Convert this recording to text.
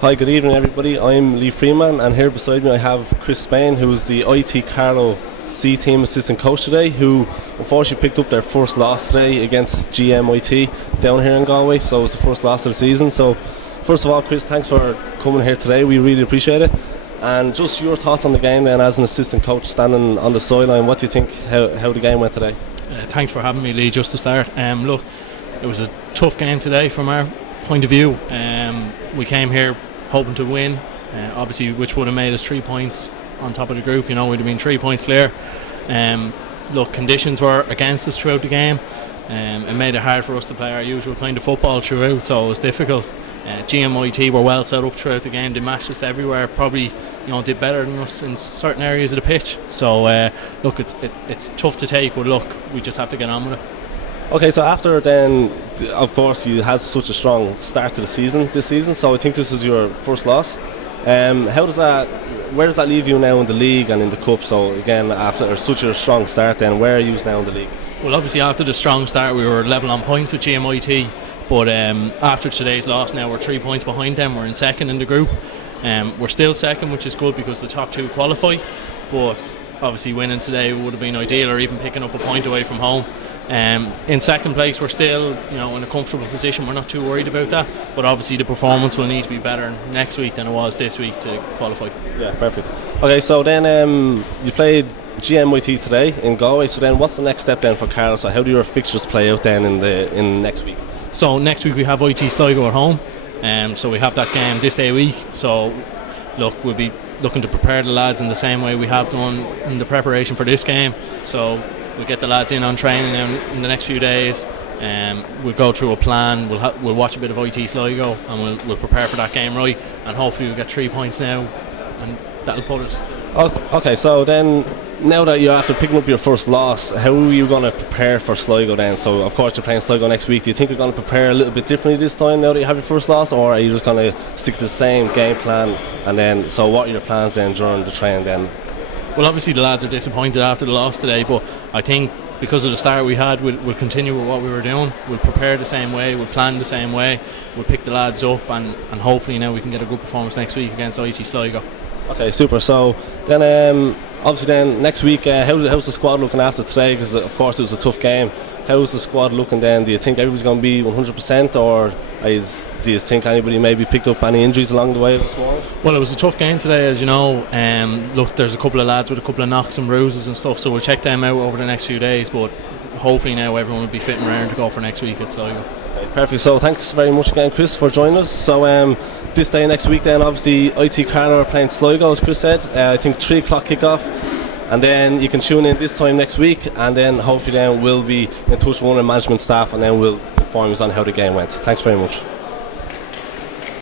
Hi, good evening everybody. I'm Lee Freeman, and here beside me I have Chris Spain, who's the IT Carlow C team assistant coach today, who unfortunately picked up their first loss today against GMIT down here in Galway. So it's the first loss of the season. So first of all, Chris, thanks for coming here today. We really appreciate it. And just your thoughts on the game then, as an assistant coach standing on the sideline. What do you think how the game went today? Thanks for having me, Lee. Just to start, look, it was a tough game today from our point of view. We came here hoping to win, obviously, which would have made us 3 points on top of the group. You know, we'd have been 3 points clear. Look, conditions were against us throughout the game. It made it hard for us to play our usual kind of football throughout, so it was difficult. GMIT were well set up throughout the game. They matched us everywhere, probably did better than us in certain areas of the pitch. So look, it's tough to take, but look, we just have to get on with it. Okay, so after then, of course, you had such a strong start to the season this season, so I think this is your first loss. Where does that leave you now in the league and in the cup? So again, after such a strong start, then where are you now in the league? Well, obviously after the strong start we were level on points with GMIT, but after today's loss now we're 3 points behind them. We're in second in the group. We're still second, which is good because the top two qualify, but obviously winning today would have been ideal, or even picking up a point away from home. In second place we're still in a comfortable position. We're not too worried about that, but obviously the performance will need to be better next week than it was this week to qualify. Yeah, perfect. Okay, so then you played GMIT today in Galway, so then what's the next step then for Carlow? So how do your fixtures play out then in next week? So next week we have IT Sligo at home, so we have that game this day week. So look, we'll be looking to prepare the lads in the same way we have done in the preparation for this game. So we'll get the lads in on training in the next few days. We'll go through a plan. We'll watch a bit of IT Sligo, and we'll prepare for that game right. And hopefully we'll get 3 points now, and that'll put us. Okay, so then now that you're after picking up your first loss, how are you going to prepare for Sligo then? So of course you're playing Sligo next week. Do you think you're going to prepare a little bit differently this time now that you have your first loss, or are you just going to stick to the same game plan? And then, so what are your plans then during the training then? Well, obviously the lads are disappointed after the loss today, but I think because of the start we had, we'll continue with what we were doing. We'll prepare the same way, we'll plan the same way, we'll pick the lads up, and hopefully now we can get a good performance next week against IT Sligo. Okay, super. So then obviously then next week, how's the squad looking after today? Because of course it was a tough game. How's the squad looking then? Do you think everybody's going to be 100%, or do you think anybody maybe picked up any injuries along the way as a small? Well, it was a tough game today, as you know. Look, there's a couple of lads with a couple of knocks and bruises and stuff, so we'll check them out over the next few days, but hopefully now everyone will be fitting around to go for next week at Sligo. Okay, perfect. So thanks very much again, Chris, for joining us. So this day next week then, obviously IT Carlow are playing Sligo, as Chris said. I think 3 o'clock kick-off. And then you can tune in this time next week, and then hopefully then we'll be in touch with one of the management staff, and then we'll inform you on how the game went. Thanks very much.